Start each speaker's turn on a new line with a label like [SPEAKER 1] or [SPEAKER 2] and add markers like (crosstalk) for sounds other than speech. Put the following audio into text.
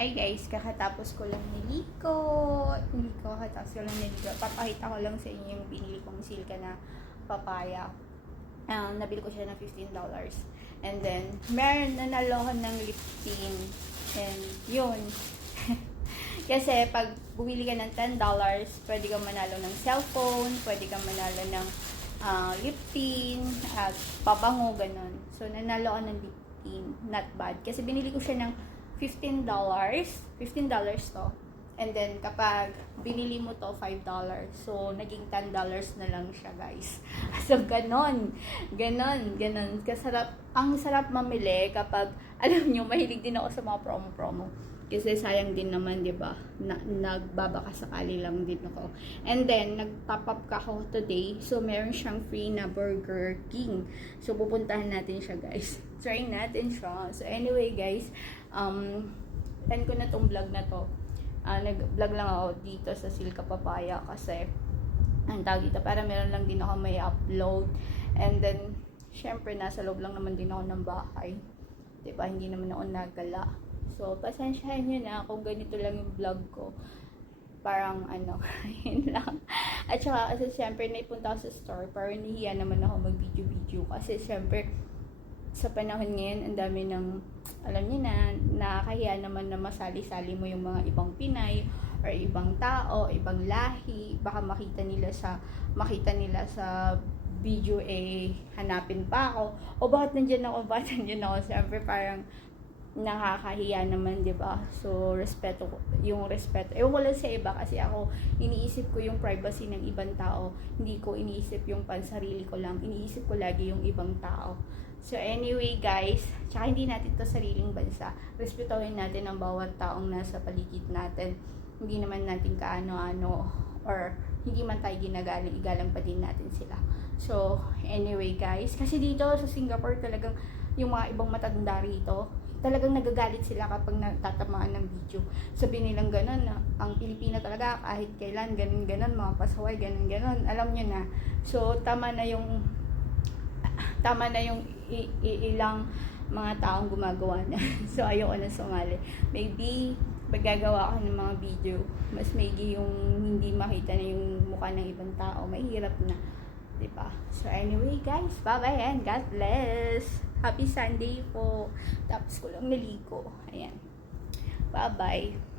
[SPEAKER 1] Hi guys, kakatapos ko lang niliko. Niliko, kakatapos ko lang niliko. Papakita ko lang sa inyo yung binili kong silka na papaya. Um, nabili ko siya ng $15. And then, meron na nalohan ng lip tint. And yun. (laughs) Kasi pag bumili ka ng $10, pwede kang manalo ng cellphone, pwede kang manalo ng ah, lip tint, at pabango, ganun. So, nanalo ako ng lip tint. Not bad. Kasi binili ko siya ng $15. $15 to. And then, kapag binili mo to, $5. So, naging $10 na lang siya, guys. (laughs) So, ganon. Ganon. Ganon. Kasarap. Ang sarap mamili kapag, alam nyo, mahilig din ako sa mga promo-promo. Kasi sayang din naman, di ba? Na, nagbabaka sakali lang din ako. And then, nag-top up ka ako today. So, meron siyang free na Burger King. So, pupuntahan natin siya, guys. (laughs) Try natin siya. So, anyway, guys, um, end ko na tong vlog na to. Ah, nag-vlog lang ako dito sa Silka Papaya kasi ang tawag dito, para meron lang din ako may upload. And then, syempre, nasa loob lang naman din ako ng bahay. 'Di ba Hindi naman ako nagala. So, pasensyahan nyo na kung ganito lang yung vlog ko. Parang ano, (laughs) yun lang. At saka kasi syempre naipunta ako sa store, parang nahiya naman ako mag-video-video. Kasi syempre, sa panahon ngayon, ang dami ng, alam niyo na, nakakahiya naman na masali-sali mo yung mga ibang Pinay or ibang tao, ibang lahi, baka makita nila sa, makita nila sa video eh, hanapin pa ako. O bakit nandyan ako, (laughs) bakit nandyan ako? Siyempre parang, nakakahiya naman, 'di ba? So, respeto yung respeto. Ko lang sa iba kasi ako iniisip ko yung privacy ng ibang tao. Hindi ko iniisip yung pansarili ko lang. Iniisip ko lagi yung ibang tao. So, anyway, guys, tsaka hindi natin to sariling bansa. Respetuhin natin ang bawat taong nasa paligid natin. Hindi naman natin kaano-ano or hindi man tayo ginagaling, igalang pa din natin sila. So, anyway, guys, kasi dito sa Singapore talagang yung mga ibang matanda rito, talagang nagagalit sila kapag natatamaan ng video. Sabi nilang ganun, na ang Pilipina talaga kahit kailan, ganun ganun, mga pasaway, ganun ganun. Alam nyo na. So, tama na yung tama na yung ilang mga taong gumagawa na. (laughs) so, ayoko na sumali. Maybe, pag gagawa ng mga video, mas maybe yung hindi makita na yung mukha ng ibang tao, mahirap na. 'Di ba? So anyway guys, bye-bye and God bless. Happy Sunday po. Tapos ko lang naligo. Ayan. Bye-bye.